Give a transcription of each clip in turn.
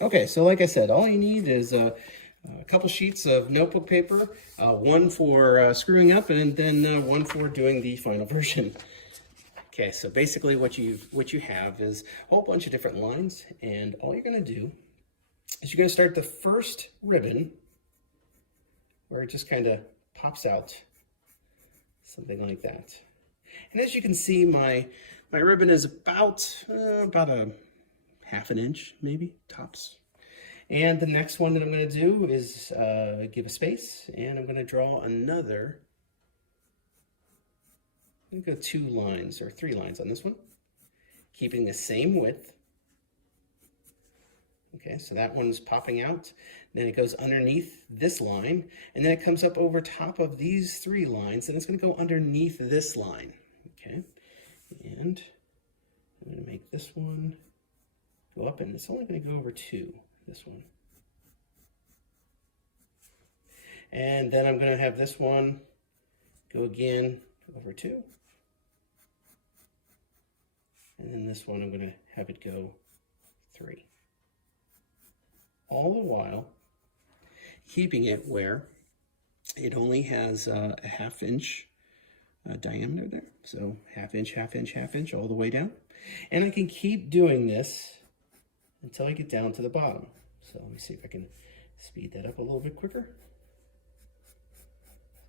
Okay, so like I said, all you need is a couple sheets of notebook paper, one for screwing up and then one for doing the final version. Okay, so basically what you have is a whole bunch of different lines, and all you're going to do is you're going to start the first ribbon where it just kind of pops out, something like that. And as you can see, my ribbon is about a half an inch, maybe, tops. And the next one that I'm going to do is give a space, and I'm going to draw another. I'm going to go 2 lines or 3 lines on this one, keeping the same width. Okay, so that one's popping out. Then it goes underneath this line, and then it comes up over top of these 3 lines, and it's going to go underneath this line. Okay, and I'm going to make this one go up, and it's only going to go over 2, this one. And then I'm going to have this one go again over 2. And then this one I'm going to have it go 3. All the while keeping it where it only has a ½ inch diameter there. So ½ inch, ½ inch, ½ inch, all the way down. And I can keep doing this until I get down to the bottom. So let me see if I can speed that up a little bit quicker.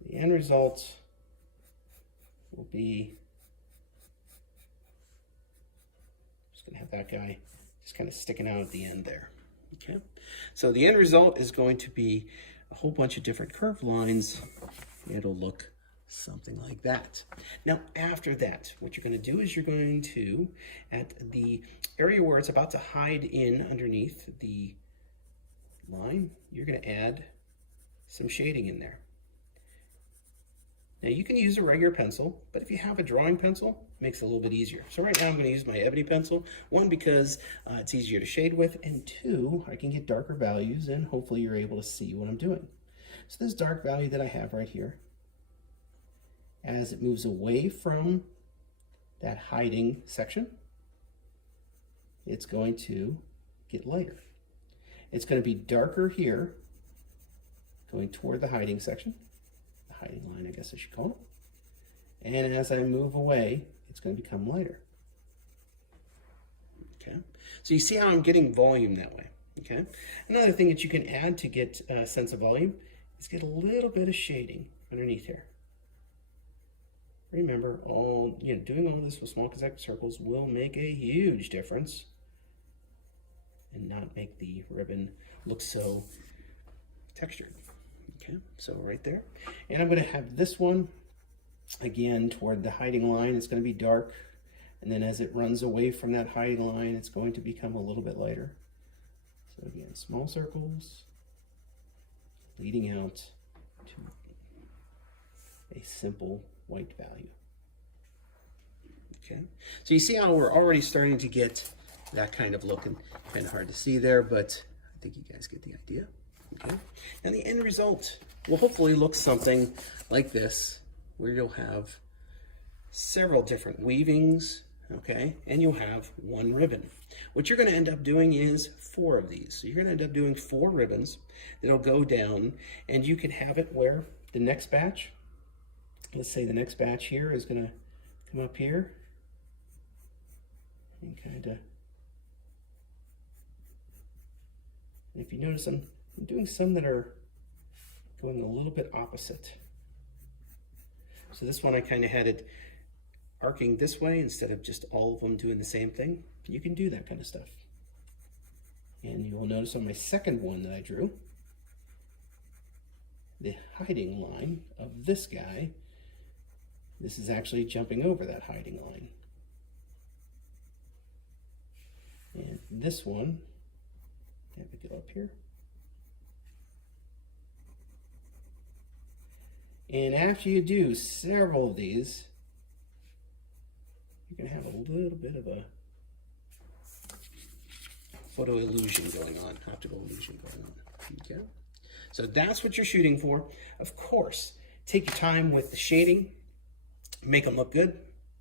The end result will be, just gonna have that guy just kind of sticking out at the end there. Okay, so the end result is going to be a whole bunch of different curved lines. It'll look something like that. Now, after that, what you're going to do is you're going to, at the area where it's about to hide in underneath the line, you're going to add some shading in there. Now, you can use a regular pencil, but if you have a drawing pencil, it makes it a little bit easier. So right now I'm going to use my ebony pencil, 1, because it's easier to shade with, and 2, I can get darker values, and hopefully you're able to see what I'm doing. So this dark value that I have right here, as it moves away from that hiding section, it's going to get lighter. It's going to be darker here, going toward the hiding section. Hiding line, I guess I should call it. And as I move away, it's going to become lighter. Okay, so you see how I'm getting volume that way. Okay, another thing that you can add to get a sense of volume is get a little bit of shading underneath here. Remember, doing all this with small concentric circles will make a huge difference and not make the ribbon look so textured. Okay, so right there. And I'm going to have this one, again, toward the hiding line. It's going to be dark. And then as it runs away from that hiding line, it's going to become a little bit lighter. So again, small circles leading out to a simple white value. Okay, so you see how we're already starting to get that kind of look, and kind of hard to see there, but I think you guys get the idea. Okay, and the end result will hopefully look something like this, where you'll have several different weavings, okay, and you'll have 1 ribbon. What you're going to end up doing is 4 of these. So you're going to end up doing 4 ribbons that'll go down, and you can have it where the next batch, let's say the next batch here is going to come up here and kind of, if you notice, I'm doing some that are going a little bit opposite. So this one I kind of had it arcing this way instead of just all of them doing the same thing. You can do that kind of stuff. And you will notice on my second one that I drew, the hiding line of this guy, this is actually jumping over that hiding line. And this one, have it go up here. And after you do several of these, you're going to have a little bit of a photo illusion going on, optical illusion going on. Okay, so that's what you're shooting for. Of course, take your time with the shading, make them look good.